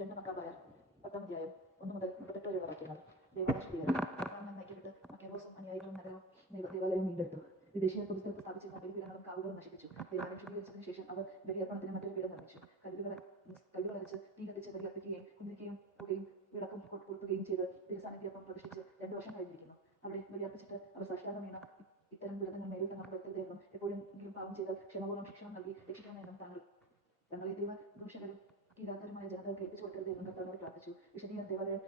രണ്ട് മക്കാബായർ 10-ാം അധ്യായം 1 മുതൽ 38 വരെയുള്ള വാക്യങ്ങൾ. ദേവാലയ ശുദ്ധീകരണം. അബ്രാമിനെ നയിക്കപ്പെട്ട് മക്കേബോസും അനുയായികളും നഗരവും ദേവാലയവും വീണ്ടെടുത്തു. വിദേശീയർ പൊതുസ്ഥലത്ത് സ്ഥാപിച്ചിരുന്ന ബലിപീഠങ്ങളും കാവുകളും നശിപ്പിച്ചു. ദേവാലയം ശുദ്ധീകരിച്ചതിന് ശേഷം അവർ ബലിയർപ്പണത്തിന് മറ്റൊരു പീഠം നിർമ്മിച്ചു. കല്ലുകളരച്ച് തീ കത്തിച്ച് ബലിയർപ്പിക്കുകയും കുന്തിരിക്കയും പുകയും വിളക്കും കൊളുത്തുകയും ചെയ്ത് തിരുസാന്നിധ്യപ്പം പ്രതിഷ്ഠിച്ച് 2 വർഷം കഴിഞ്ഞിരിക്കുന്നു. അവിടെ ബലിയർപ്പിച്ചിട്ട് അവർ സാഷ്ടാംഗം വീണ ഇത്തരം ദുരിതങ്ങൾ മേലിൽ തങ്ങൾക്ക് വരുത്തരുതെന്നും എപ്പോഴെങ്കിലും പാപം ചെയ്താൽ ക്ഷമപൂർവ്വം ശിക്ഷണം നൽകി രക്ഷിക്കണമെന്നും തങ്ങളെ ദൈവദൂഷകരും കീഴാത്തവരുമായ ജനതകൾക്ക് ഏൽപ്പിച്ചു കൊടുക്കരുതെന്നും കർത്താവിനോട് പ്രാർത്ഥിച്ചു. വിശുദ്ധീകരണ ദേവാലയം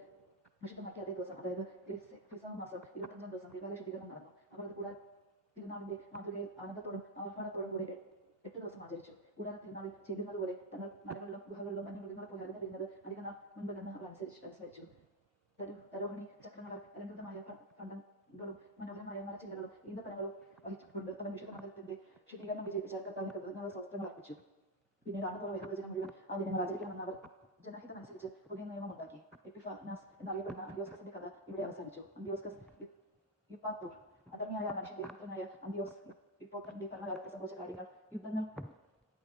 വിശുദ്ധമാക്കിയ അതേ ദിവസം, അതായത് ക്രിസ്മസ് മാസം 25-ാം ദിവസം ദേവാലയ ശുദ്ധീകരണം നടന്നു. അവർ അത് കൂടാതെ തിരുനാളിന്റെ മാതൃകയിൽ ആനന്ദത്തോടും ആർഭാടത്തോടും കൂടെ 8 ദിവസം ആചരിച്ചു. കൂടാതെ തിരുനാളിൽ ചെയ്തിരുന്നതുപോലെ തങ്ങൾ മലകളിലും ഗുഹകളിലും വന്യമൃഗങ്ങളെ പോലെ അലഞ്ഞിരുന്നത് അധിക നാൾ മുൻപെന്ന് അവർ അനുസ്മരിച്ചു. തരോഹിണി ചക്രങ്ങളാൽ അലങ്കൃതമായ പണ്ടങ്ങളും മനോഹരമായ മരച്ചില്ലകളും ഈന്തപ്പനകളും വഹിച്ചുകൊണ്ട് അവൻ വിശുദ്ധ മന്ദിരത്തിന്റെ ശുദ്ധീകരണം വിജയിപ്പിച്ച കർത്താവിന് കൃതജ്ഞതാ സ്വസ്ത്രങ്ങൾ അർപ്പിച്ചു. പിന്നീട് ആനന്ദത്തോളം യഹൂദജനം മുഴുവൻ ആ ദിനങ്ങൾ ആചരിക്കണമെന്ന് അവർ ജനഹിതമനുസരിച്ച് പുതിയ നിയമം ഉണ്ടാക്കി. എപ്പിഫാനാസ് എന്നറിയപ്പെടുന്ന അന്ത്യോസ്കസിന്റെ കഥ ഇവിടെ അവസാനിച്ചു. അന്ത്യോസ്കസ് യുപ്പാത്തൂർ. അധർമ്മിയായ മനുഷ്യന്റെ പുത്രനായ അന്ത്യോസ് യുപ്പോത്തറിന്റെ ഭരണകാലത്ത് സംഭവിച്ച കാര്യങ്ങൾ,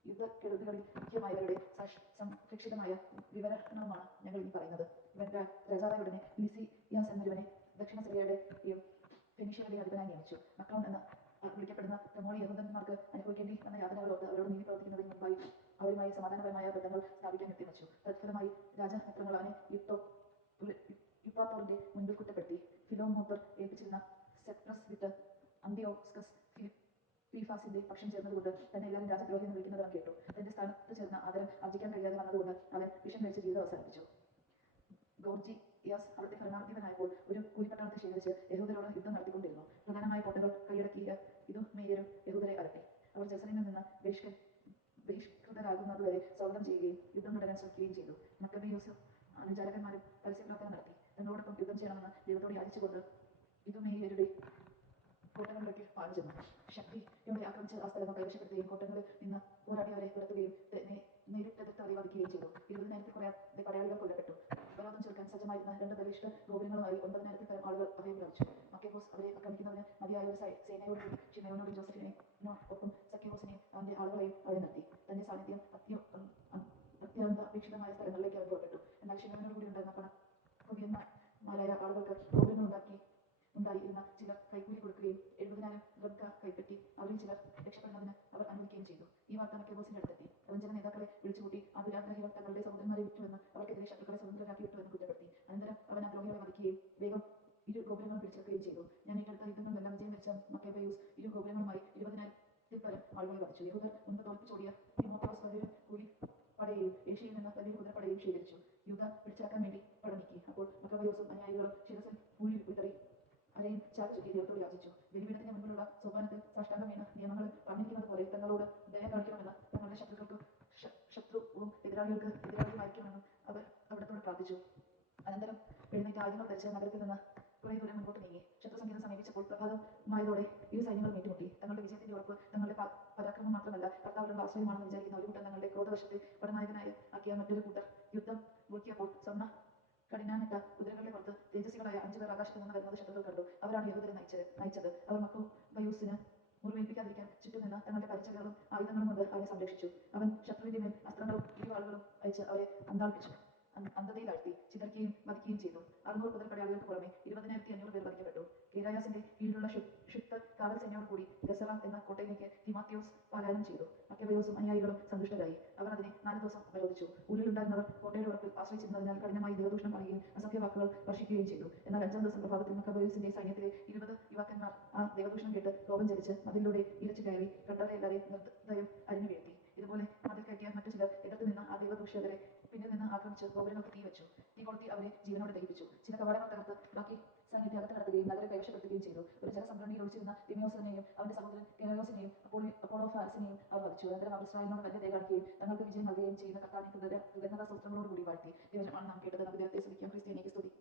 യുദ്ധക്കെടുതികളിൽ മുഖ്യമായവരുടെ സംരക്ഷിതമായ വിവരണവുമാണ് ഞങ്ങൾ ഇനി പറയുന്നത്. ഇവൻ രാജാവായ ഉടനെ ലിസിയാസ് എന്നൊരുവനെ ദക്ഷിണ സിറിയയുടെയും ഫെനീഷ്യയുടെയും അധിപനായി നിയമിച്ചു. മക്രോൺ എന്ന് വിളിക്കപ്പെടുന്ന പ്രമോളി യഹൂദന്മാർക്ക് അനുഭവിക്കേണ്ടി വന്ന യാതനകളോട് അവരോട് നീതി പ്രവർത്തിക്കുന്നതിന് മുമ്പായി അവരുമായി സമാധാനപരമായ ബന്ധങ്ങൾ സ്ഥാപിക്കാൻ നിർത്തിവച്ചു. തത്ഫലമായി രാജമിത്രങ്ങൾ അവനെ യുപ്പാത്തോറിന്റെ മുൻപിൽ കുറ്റപ്പെടുത്തി. ഫിലോമോത്തർ ഏൽപ്പിച്ചിരുന്ന സെപ്രസ് വിട്ട് അന്ത്യോസ്കസ് ഫിലിഫാസിന്റെ പക്ഷം ചേർന്നതുകൊണ്ട് തന്നെ എല്ലാവരും രാജദ്രോഹി എന്ന് വിളിക്കുന്നത് അവൻ കേട്ടു. തന്റെ സ്ഥാനത്ത് ചേർന്ന ആദരം ആർജിക്കാൻ കഴിയാതെ വന്നതുകൊണ്ട് അവൻ വിഷം കഴിച്ച് ജീവിതം അവസാനിപ്പിച്ചു. ഗോർജിയാസ് അവിടുത്തെ ഭരണാധിപനായപ്പോൾ ഒരു കൂലിപ്പട്ടാളത്തെ ശേഖരിച്ച് യഹൂദരോട് യുദ്ധം നടത്തിക്കൊണ്ടിരുന്നു. പ്രധാനമായ കോട്ടകൾ കൈയടക്കിയ ഇതുമേര്യരും യഹൂദരെ അലട്ടി. അവർ ജെറുസലേമിൽ നിന്ന് ബഹിഷ്കൃതരാകുന്നതുവരെ സ്വാഗതം ചെയ്യുകയും യുദ്ധം തുടരാൻ ശ്രമിക്കുകയും ചെയ്തു. മക്കബേയോസും അനുചാരകന്മാരും പരസ്യപ്രവർത്തനം നടത്തി. തങ്ങളോടൊപ്പം യുദ്ധം ചെയ്യണമെന്ന് ദൈവത്തോട് യാചിച്ചുകൊണ്ട് ഇതുമേര്യരുടെ കോട്ടകളിലേക്ക് പാഞ്ഞു ചെന്നു. ശക്തിയോടെ ആക്രമിച്ച് ആ സ്ഥലം കൈവശപ്പെടുത്തുകയും കോട്ടകളിൽ നിന്ന് പോരാടിയവരെ തുരത്തുകയും നേരിട്ടെതിർത്ത് അവരെ വധിക്കുകയും ചെയ്തു. 20,000-ൽ കുറയാതെ പടയാളികൾ കൊല്ലപ്പെട്ടു. ഉപരോധം ചെറുക്കാൻ സജ്ജമായിരുന്ന 2 ബലിഷ്ഠ ഗോപുരങ്ങളുമായി 9,000-ൽ പരം ആളുകൾ അഭയം പ്രാപിച്ചു. മക്കേബോസ് അവരെ ആക്രമിക്കുന്നതിന് മതിയായ ഒരു സേനയോടുകൂടി ഷിമയോനോടും ജോസഫിനോടൊപ്പം സഖ്യബോസിനെയും അവന്റെ ആളുകളെയും അവിടെ നിർത്തി. തന്റെ സാന്നിധ്യം അത്യന്താപേക്ഷിതമായ സ്ഥലങ്ങളിലേക്ക് അവൻ പുറപ്പെട്ടു. എന്നാൽ ഷിമയോനോടുകൂടി ഉണ്ടായിരുന്ന പണക്കുപിയന്മാരായ ആളുകൾക്ക് ഉണ്ടായിരുന്ന ചിലർ കൈക്കൂലി കൊടുക്കുകയും 70,000 റബ്ക കൈപ്പറ്റി അവരിൽ ചിലർ രക്ഷപ്പെടുന്നതിന് അവർ അനുവദിക്കുകയും ചെയ്തു. ഈ വാർത്ത മക്കേബോസിന്റെ അടുത്തെത്തി. അവൻ ജന നേതാക്കളെ വിളിച്ചുകൂട്ടി ആ ദുരാഗ്രഹികൾ തങ്ങളുടെ സഹോദരന്മാരെ വിറ്റുവെന്ന് അവർക്കെതിരെ ശത്രുക്കളെ സ്വതന്ത്രരാക്കി വിട്ടുവെന്ന് കുറ്റപ്പെടുത്തി. അനന്തരം അവൻ ആ ദ്രോഹികളെ വധിക്കുകയും വേഗം 2 ഗോപുരങ്ങളും പിടിച്ചെടുക്കുകയും ചെയ്തു. ഞാൻ ഏറ്റെടുത്ത യുദ്ധങ്ങളിലെല്ലാം വിജയം വരിച്ച മക്കേബയോസ് 2 ഗോപുരങ്ങളുമായി 20,000-ൽ പരം ആളുകളെ വധിച്ചു. യഹൂദർ മുൻപ് തോൽപ്പിച്ചോടിയ തിമോത്തിയോസ് വലിയൊരു കൂലിപ്പടയെയും ഏഷ്യയിൽ നിന്ന് വലിയൊരു കുതിരപ്പടയെയും ശേഖരിച്ചു. യൂദ പിടിച്ചടക്കാൻ വേണ്ടി പടനീക്കി. അപ്പോൾ മക്കബയോസും അനുയായികളും ശിരസിൽ പൂഴി വിതറി അരയിൽ ചാക്ക് ചുറ്റി ദൈവത്തോട് യാചിച്ചു. ബലിപീഠത്തിന് മുൻപിലുള്ള സോപാനത്തിൽ സാഷ്ടാംഗം വീണ് നിയമങ്ങൾ പറഞ്ഞിരിക്കുന്നത് പോലെ തങ്ങളോട് ദയ കാണിക്കണമെന്ന്, തങ്ങളുടെ ശത്രുവും എതിരാളികൾക്ക് എതിരാളിയുമായിരിക്കണമെന്നും അവർ അവിടത്തോട് പ്രാർത്ഥിച്ചു. അനന്തരം എഴുന്നേറ്റ് ആയുധങ്ങൾ ധരിച്ച് നഗരത്തിൽ നിന്ന് കുറെ ദൂരം മുൻപോട്ട് നീങ്ങി. ശത്രുസംഖ്യത സമീപിച്ചപ്പോൾ പ്രഭാതമായതോടെ ഇരു സൈന്യങ്ങളും ഏറ്റുമുട്ടി. തങ്ങളുടെ വിജയത്തിന്റെ ഉറപ്പ് തങ്ങളുടെ പരാക്രമം മാത്രമല്ല കർത്താവിലുള്ള ആശ്രയമാണെന്ന് വിചാരിക്കുന്ന ഒരു കൂട്ടം തങ്ങളുടെ ക്രോധവശത്തെ പടനായകനാക്കിയ മറ്റൊരു കൂട്ടർ യുദ്ധം മുറുക്കിയപ്പോൾ സ്വർണ്ണ കഠിനാനിട്ട കുതിരകളുടെ പുറത്ത് തേജസ്വികളായ 5 പേർ ആകാശത്ത് നിന്ന് വരുന്നത് ശത്രുക്കൾ കണ്ടു. അവരാണ് യഹൂദരെ നയിച്ചത്. അവർ മക്കബയോസിന് മുറിവേൽപ്പിക്കാതിരിക്കാൻ ചുറ്റും നിന്ന് തങ്ങളുടെ പരിചകളും ആയുധങ്ങളും കൊണ്ട് അവരെ സംരക്ഷിച്ചു. അവൻ ശത്രുവിന്റെ മേൽ അസ്ത്രങ്ങളും ഇരുവാളുകളും അയച്ച് അവരെ അന്ധതയിലാഴ്ത്തി ചിതറിക്കുകയും വധിക്കുകയും ചെയ്തു. 600 കുതിരപ്പടയാളികൾക്ക് പുറമെ 20,500 പേർ വധിക്കപ്പെട്ടു. കേരായാസിന്റെ കീഴിലുള്ള ക്ഷുബ്ധ കാവൽ സേനയോട് കൂടി ഗസറ എന്ന കോട്ടയിലേക്ക് തിമോത്തിയോസ് പലായനം ചെയ്തു. മക്കബയോസും അനുയായികളും സന്തുഷ്ടരായി. അവർ അതിനെ 4 ദിവസം ഉപരോധിച്ചു. ഉള്ളിലുണ്ടായിരുന്നവർ കോട്ടയുടെ ഉറപ്പിൽ ആശ്രയിച്ചിരുന്നതിനാൽ കഠിനമായി ദൈവദൂഷണം പറയുകയും അസഭ്യവാക്കുകൾ വർഷിക്കുകയും ചെയ്തു. എന്നാൽ 5-ാം ദിവസം പ്രഭാതത്തിൽ മക്കബയോസിന്റെ സൈന്യത്തിലെ 20 യുവാക്കന്മാർ ആ ദൈവദൂഷണം കേട്ട് കോപം ജ്വലിച്ച് മതിലിലൂടെ ഇരച്ചു കയറി കണ്ടവരെല്ലാവരെയും നിർദ്ദയം അരിഞ്ഞു വീഴ്ത്തി. ഇതുപോലെ മതിൽ കയറ്റിയ മറ്റു ചിലർ എതിർത്ത് നിന്ന് ആ ദൈവദൂഷകരെ പിന്നിൽ നിന്ന് ആക്രമിച്ച് ഗോപുരങ്ങൾക്ക് തീ വെച്ചു. തീ കൊളുത്തി അവരെ ജീവനോടെ ദഹിപ്പിച്ചു. ചില കവാടങ്ങൾ തകർത്ത് ബാക്കി സൈന്യത്തെ അകത്ത് കടത്തുകയും നഗരം കൈവശപ്പെടുത്തുകയും ചെയ്തു. ഒരു ജലസംഭരണിയിൽ ഒളിച്ചിരുന്ന തിമോസിനെയും അവന്റെ സഹോദരൻ കെനയോസിനെയും അപ്പോളോഫാസിനെയും അവർ വധിച്ചു. അനന്തരം അവർ ഇസ്രായേലിനോട് വലിയ ദയ കാണിക്കുകയും തങ്ങൾക്ക് വിജയം നൽകുകയും ചെയ്യുന്ന കർത്താവിനെ കൃതജ്ഞതാ സ്തോത്രങ്ങളോടുകൂടി വാഴ്ത്തി. ദൈവവചനമാണ് നാം കേട്ടത്. നമുക്ക് ദൈവത്തെ സ്തുതിക്കാം. ക്രിസ്ത്യാനിക്ക് സ്തുതി.